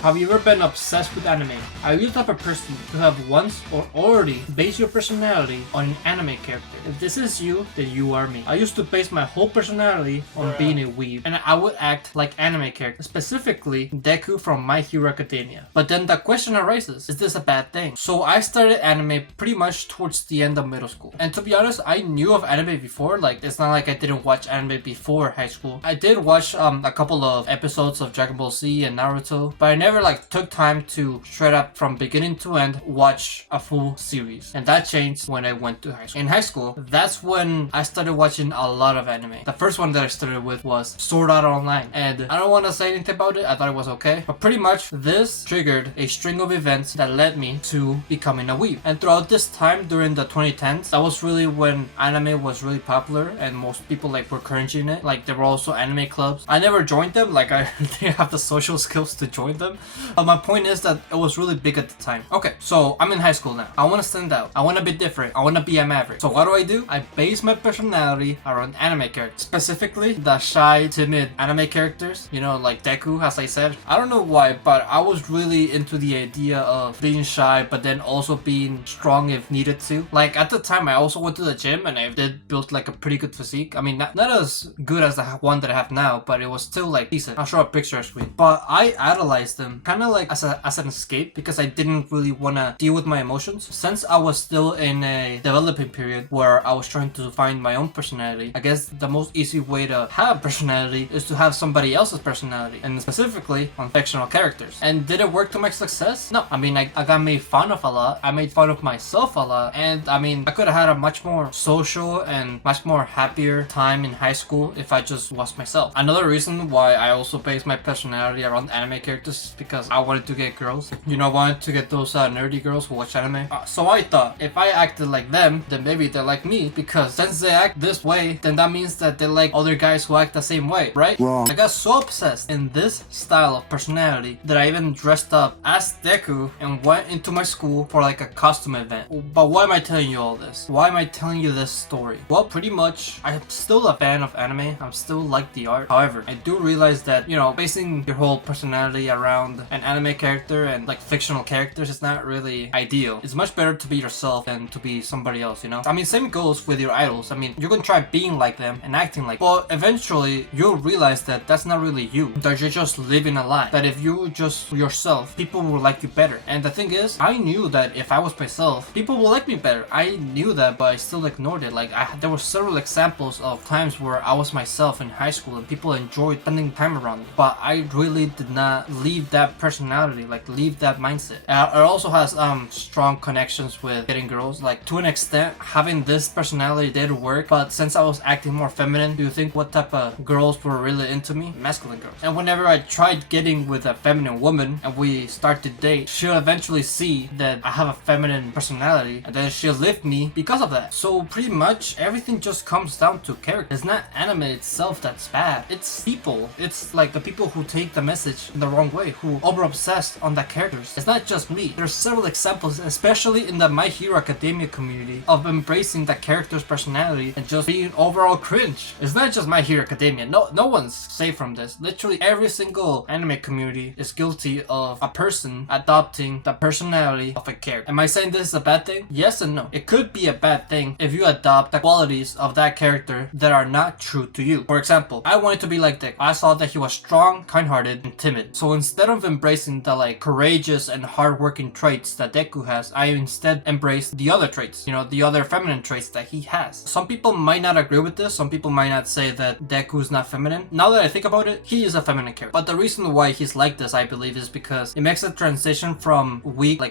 Have you ever been obsessed with anime? Are you the type of person to have once or already based your personality on an anime character? If this is you, then you are me. I used to base my whole personality on being a weeb, and I would act like anime characters, specifically Deku from My Hero Academia. But then the question arises, is this a bad thing? So I started anime pretty much towards the end of middle school. And to be honest, I knew of anime before. Like, it's not like I didn't watch anime before high school. I did watch a couple of episodes of Dragon Ball Z and Naruto, but I never like took time to straight up from beginning to end watch a full series. And that changed when I went to high school. In high school, that's when I started watching a lot of anime. The first one that I started with was Sword Art Online, and I don't want to say anything about it. I thought it was okay, but pretty much this triggered a string of events that led me to becoming a weeb. And throughout this time during the 2010s, that was really when anime was really popular and most people like were cringing it. Like, there were also anime clubs. I never joined them, like I didn't have the social skills to join them, but my point is that it was really big at the time. Okay, so I'm in high school now. I want to stand out. I want to be different. I want to be a maverick. So what do? I base my personality around anime characters, specifically the shy, timid anime characters, you know, like Deku, as I said. I don't know why, but I was really into the idea of being shy, but then also being strong if needed to. Like, at the time, I also went to the gym and I did build like a pretty good physique. I mean, not as good as the one that I have now, but it was still like decent. I'll show a picture screen. But I idolized them kind of like as an escape, because I didn't really want to deal with my emotions. Since I was still in a developing period where I was trying to find my own personality, I guess the most easy way to have personality is to have somebody else's personality, and specifically on fictional characters. And did it work to my success? No. I mean, I got made fun of a lot. I made fun of myself a lot. And I mean, I could have had a much more social and much more happier time in high school if I just was myself. Another reason why I also based my personality around anime characters is because I wanted to get girls. You know, I wanted to get those nerdy girls who watch anime. So I thought, if I acted like them, then maybe they're like me, because since they act this way, then that means that they like other guys who act the same way, right? Wrong. I got so obsessed in this style of personality that I even dressed up as Deku and went into my school for like a costume event. But why am I telling you all this? Why am I telling you this story? Well, pretty much, I'm still a fan of anime. I'm still like the art. However, I do realize that, you know, basing your whole personality around an anime character and like fictional characters is not really ideal. It's much better to be yourself than to be somebody else, you know? I mean, same goes with your idols. I mean, you can try being like them and acting like them, but eventually you'll realize that that's not really you, that you're just living a lie, that if you just yourself, people will like you better. And the thing is, I knew that if I was myself, people will like me better. I knew that, but I still ignored it. Like, there were several examples of times where I was myself in high school and people enjoyed spending time around me, but I really did not leave that personality, like leave that mindset. It also has strong connections with getting girls. Like, to an extent, having this personality did work, but since I was acting more feminine, do you think what type of girls were really into me? Masculine girls. And whenever I tried getting with a feminine woman and we start to date, she'll eventually see that I have a feminine personality, and then she'll lift me because of that. So pretty much everything just comes down to character. It's not anime itself that's bad, it's people. It's like the people who take the message in the wrong way, who over obsessed on the characters. It's not just me. There's several examples, especially in the My Hero Academia community, of embracing the character's personality and just being overall cringe. It's not just My Hero Academia. No one's safe from this. Literally every single anime community is guilty of a person adopting the personality of a character. Am I saying this is a bad thing? Yes and no. It could be a bad thing if you adopt the qualities of that character that are not true to you. For example, I wanted to be like Dick. I saw that he was strong, kind-hearted, and timid. So instead of embracing the like courageous and hardworking traits that Deku has, I instead embraced the other traits, you know, the other feminine traits that he has. Some people might not agree with this. Some people might not say that Deku is not feminine. Now that I think about it, he is a feminine character. But the reason why he's like this, I believe, is because it makes a transition from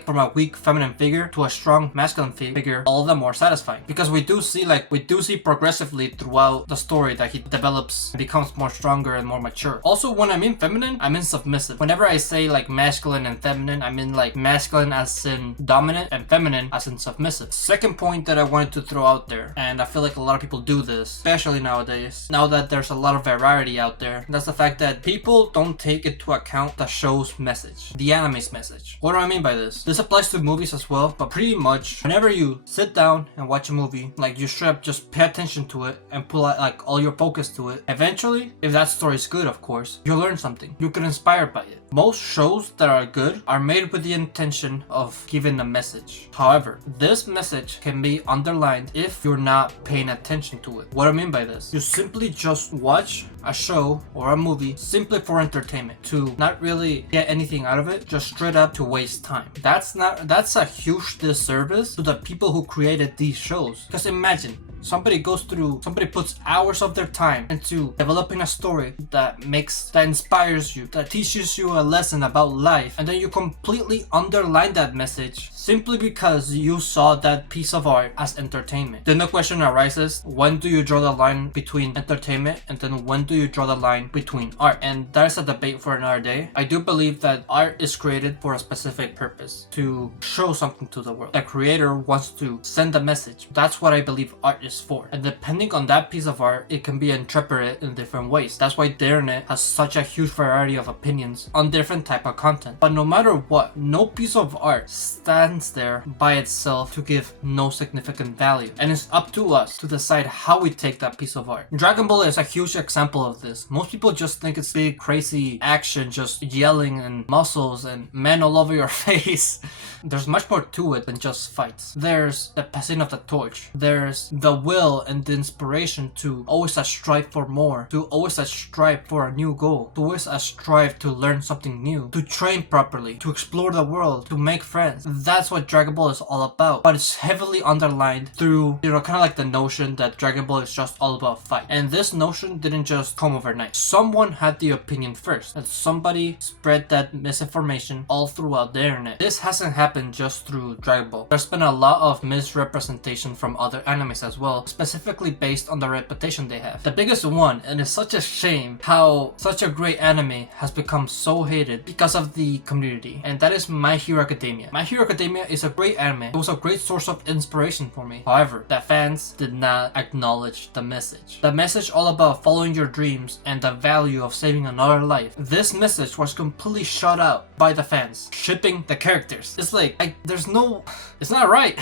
from a weak feminine figure to a strong masculine figure all the more satisfying. Because we do see progressively throughout the story that he develops and becomes more stronger and more mature. Also, when I mean feminine, I mean submissive. Whenever I say like masculine and feminine, I mean like masculine as in dominant and feminine as in submissive. Second point that I wanted to throw out there, and I feel like a lot of people do this, especially nowadays, now that there's a lot of variety out there, that's the fact that people don't take into account the show's message, the anime's message. What do I mean by this? This applies to movies as well, but pretty much whenever you sit down and watch a movie, like you should just pay attention to it and pull out like all your focus to it. Eventually, if that story is good, of course, you'll learn something. You get inspired by it. Most shows that are good are made with the intention of giving a message. However, this message can be underlined if you're not paying attention to it. What do I mean by this? You simply just watch a show or a movie simply for entertainment, to not really get anything out of it, just straight up to waste time. That's a huge disservice to the people who created these shows. Because imagine, somebody puts hours of their time into developing a story that inspires you, that teaches you a lesson about life, and then you completely underline that message simply because you saw that piece of art as entertainment. Then the question arises, when do you draw the line between entertainment, and then when do you draw the line between art? And that's a debate for another day. I do believe that art is created for a specific purpose, to show something to the world. The creator wants to send a message. That's what I believe art is for. And depending on that piece of art, it can be interpreted in different ways. That's why the internet has such a huge variety of opinions on different type of content. But no matter what, no piece of art stands there by itself to give no significant value. And it's up to us to decide how we take that piece of art. Dragon Ball is a huge example of this. Most people just think it's big, crazy action, just yelling and muscles and men all over your face. There's much more to it than just fights. There's the passing of the torch. There's the will and the inspiration to always strive for more, to always strive for a new goal, to always strive to learn something new, to train properly, to explore the world, to make friends. That's what Dragon Ball is all about. But it's heavily underlined through, kind of like the notion that Dragon Ball is just all about fight. And this notion didn't just come overnight. Someone had the opinion first, and somebody spread that misinformation all throughout the internet. This hasn't happened just through Dragon Ball. There's been a lot of misrepresentation from other animes as well, specifically based on the reputation they have. The biggest one, and it's such a shame how such a great anime has become so hated because of the community, and that is My Hero Academia. My Hero Academia is a great anime. It was a great source of inspiration for me. However, the fans did not acknowledge the message. The message all about following your dreams and the value of saving another life. This message was completely shut out by the fans, shipping the characters. It's like, it's not right.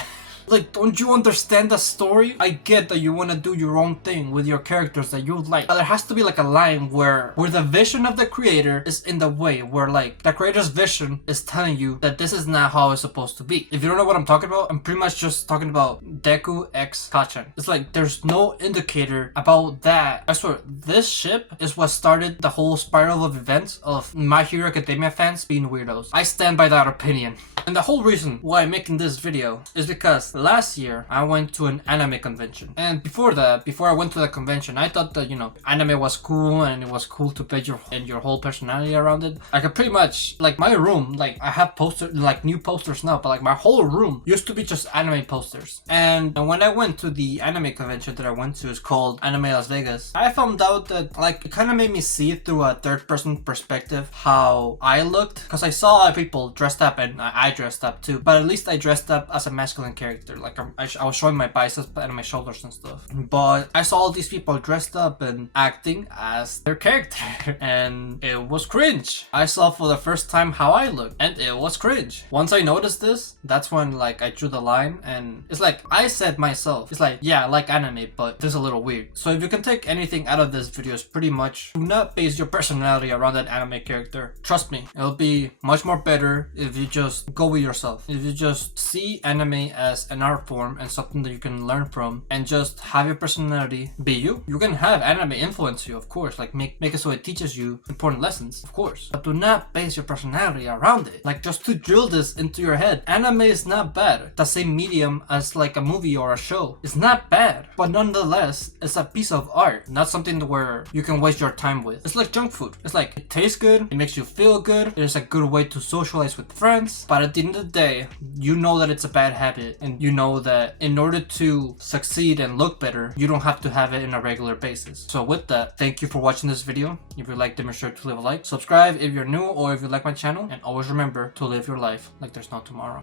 Like, don't you understand the story? I get that you want to do your own thing with your characters that you like, but there has to be like a line where the vision of the creator is in the way, where like the creator's vision is telling you that this is not how it's supposed to be. If you don't know what I'm talking about, I'm pretty much just talking about Deku X Kachan. It's like there's no indicator about that. I swear, this ship is what started the whole spiral of events of My Hero Academia fans being weirdos. I stand by that opinion. And the whole reason why I'm making this video is because last year I went to an anime convention, and before I went to the convention, I thought that anime was cool, and it was cool to put your whole personality around it. I could pretty much, like, my room, like, I have new posters now, but like my whole room used to be just anime posters. And when I went to the anime convention that I went to, it's called Anime Las Vegas, I found out that like it kind of made me see through a third-person perspective how I looked, because I saw other people dressed up, and I dressed up too, but at least I dressed up as a masculine character. Like I was showing my biceps and my shoulders and stuff, but I saw all these people dressed up and acting as their character, and it was cringe. I saw for the first time how I looked, and it was cringe. Once I noticed this, that's when like I drew the line, and it's like I said myself, it's like, yeah, I like anime, but this is a little weird. So if you can take anything out of this video, it's pretty much do not base your personality around that anime character. Trust me, it'll be much more better if you just go with yourself. If you just see anime as an art form and something that you can learn from, and just have your personality be you. You can have anime influence you, of course, like make it so it teaches you important lessons, of course, but do not base your personality around it. Like, just to drill this into your head, anime is not bad. The same medium as like a movie or a show. It's not bad, but nonetheless, it's a piece of art, not something where you can waste your time with. It's like junk food. It's like, it tastes good, it makes you feel good, it is a good way to socialize with friends, but at the end of the day, you know that it's a bad habit, and you know that in order to succeed and look better, you don't have to have it on a regular basis. So with that, thank you for watching this video. If you liked it, make sure to leave a like, subscribe if you're new or if you like my channel, and always remember to live your life like there's no tomorrow.